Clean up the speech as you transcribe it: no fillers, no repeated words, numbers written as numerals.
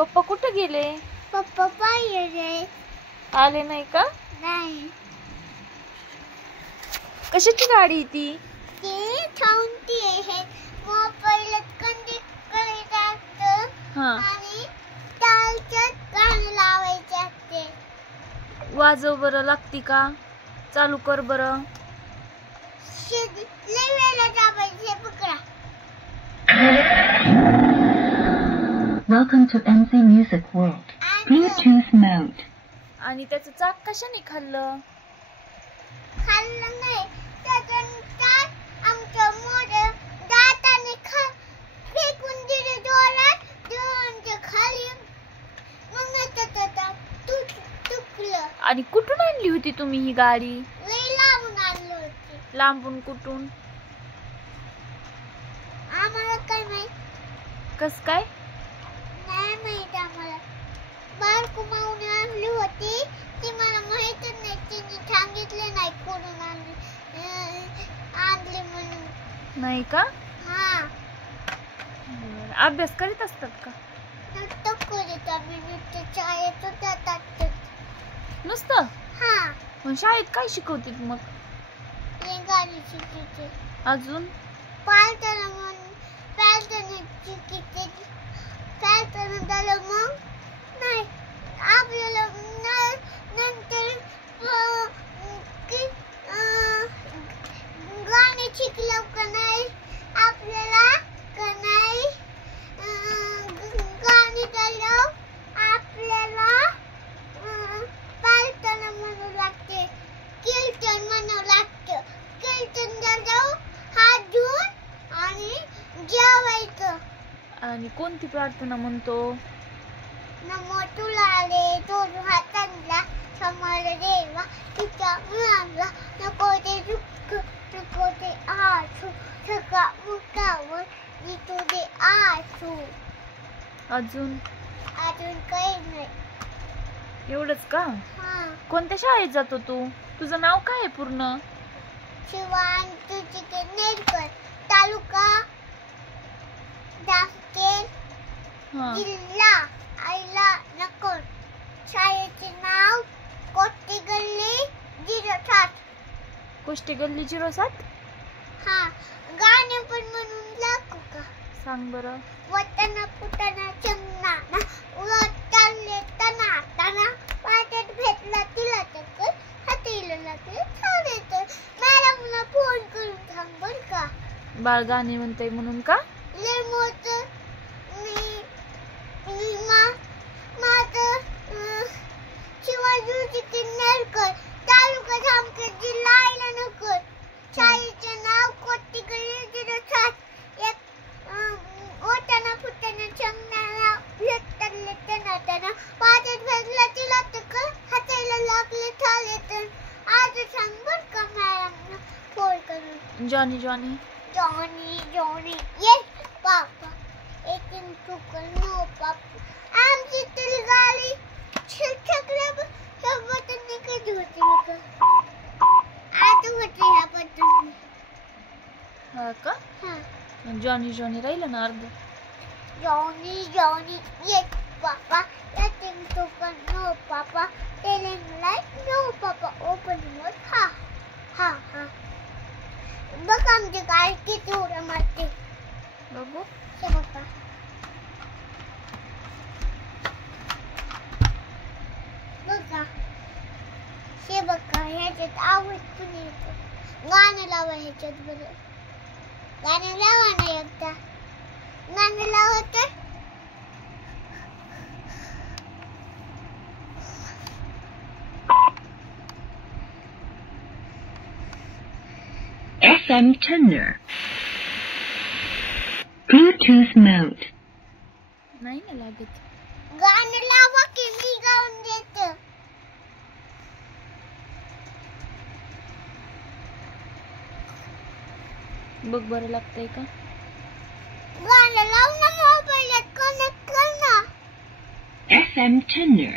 पप्पा कुठे गेले? पप्पा पाहिजे आले नाही का? नाही. कशाची गाडी ती? ते थांबती आहे. मग पहिलं कंडक्टर जातं आणि टालच्यात गाणं लावायचे असते. वाजव बरं, लागती का? चालू कर बरं. लय वेळा दाबायचे पकडा. Welcome to MC Music World. Bluetooth mode. आणि त्याचं चाक कशाने खाल्लं? खाल्लं नाही. त्याच्यानंतर आमच्या मोठ्या दाताने फेकून दिले जोरात. ते खाली मग तुटलं. आणि कुठून आणली होती तुम्ही ही गाडी? लय लांबून आणली होती. लांबून कुठून? आम्हाला काय माहित? कस काय? नाही माहित आम्हाला. बारकू माऊने आणली होती. ती मला माहितच नाही. तिने सांगितले नाही कुठून आणली म्हणून. नाही का? हा. अभ्यास करीत असतात का? नुसतं करीत आम्ही नुसतं शाळेत जातात. नुसतं? हा. मग शाळेत काय शिकवतील मग? हे गाणी शिकवते. अजून? पाळताना शिकवते. पाळताना झालं मग नाही आपल्याला नंतर गाणे शिकलं का नाही आपल्याला का नाही गाणी झालं आपल्याला पाळताना म्हणू लागते. कीर्तन म्हणू लागतं. कीर्तन झालं हात धुवून आणि जेवायचं. आणि कोणती प्रार्थना म्हणतो? नमो तुलाले दोन हातांना समोर देवा तुझ्या मुलांना नको ते दुःख नको ते आसू सगळा मुखावर जिथू दे आसू. अजून? अजून काही नाही. एवढंच का? हा. कोणत्या शाळेत जातो तू? तुझं नाव काय आहे पूर्ण? शिवांतू नेरकर, तालुका दासखेड, जिल्हा आईला नकोर. शाळेचे नाव कोष्टी गल्ली 07. कोष्टी गल्ली 07? हा. गाणे पण म्हणून लागू का? सांग बरं. वतना पुतना चंगना उलट चालले तना तना वाटेत भेटला तिला चक्कर हातीला लागले छान येतं. मॅडमला फोन करून सांग बर का. बाळ गाणे म्हणतंय म्हणून का? लय मोठं माझं शिवाजी नेरकर, तालुका जामखेड, जिल्हा आईला नकोर. शाळेचे नाव कोष्टी गल्ली 07. ओटाना फुटाना चंगना भेटले तना तना वाटेत भेटला तिला चक्कर हाताला लागले ठाल येतं. आज सांग बर का मॅडमला फोन करून. जॉनी जॉनी जॉनी येस पापा. एक टुकर नो पापा. आमची तरी गाडी शिक्षकला सोबत कधी होती का? आता होती ह्या पद्धतीने. हा का? हा. जॉनी जॉनी राहिलं ना अर्ध. जॉनी येस पापा. एक टुकर नो पापा. टेलिंग लाईट नो पापा. ओपन मोर हा हा हा. बघ आमची गाडी किती उड्या मारते. बघू. हे बघा. बघा. हे बघा. ह्याच्यात आवाज पण येतो. गाणं लावा ह्याच्यात बरं. गाणं लावा ना एकदा. गाणं लावा तर. FM Tenor. Bluetooth mode. नाही ना लागत. गाणं लावा की मी गाऊन देतो. बघ बरं लागतंय का? गाणं लाव ना मोबाईलात कनेक्ट कर ना. FM Tenor.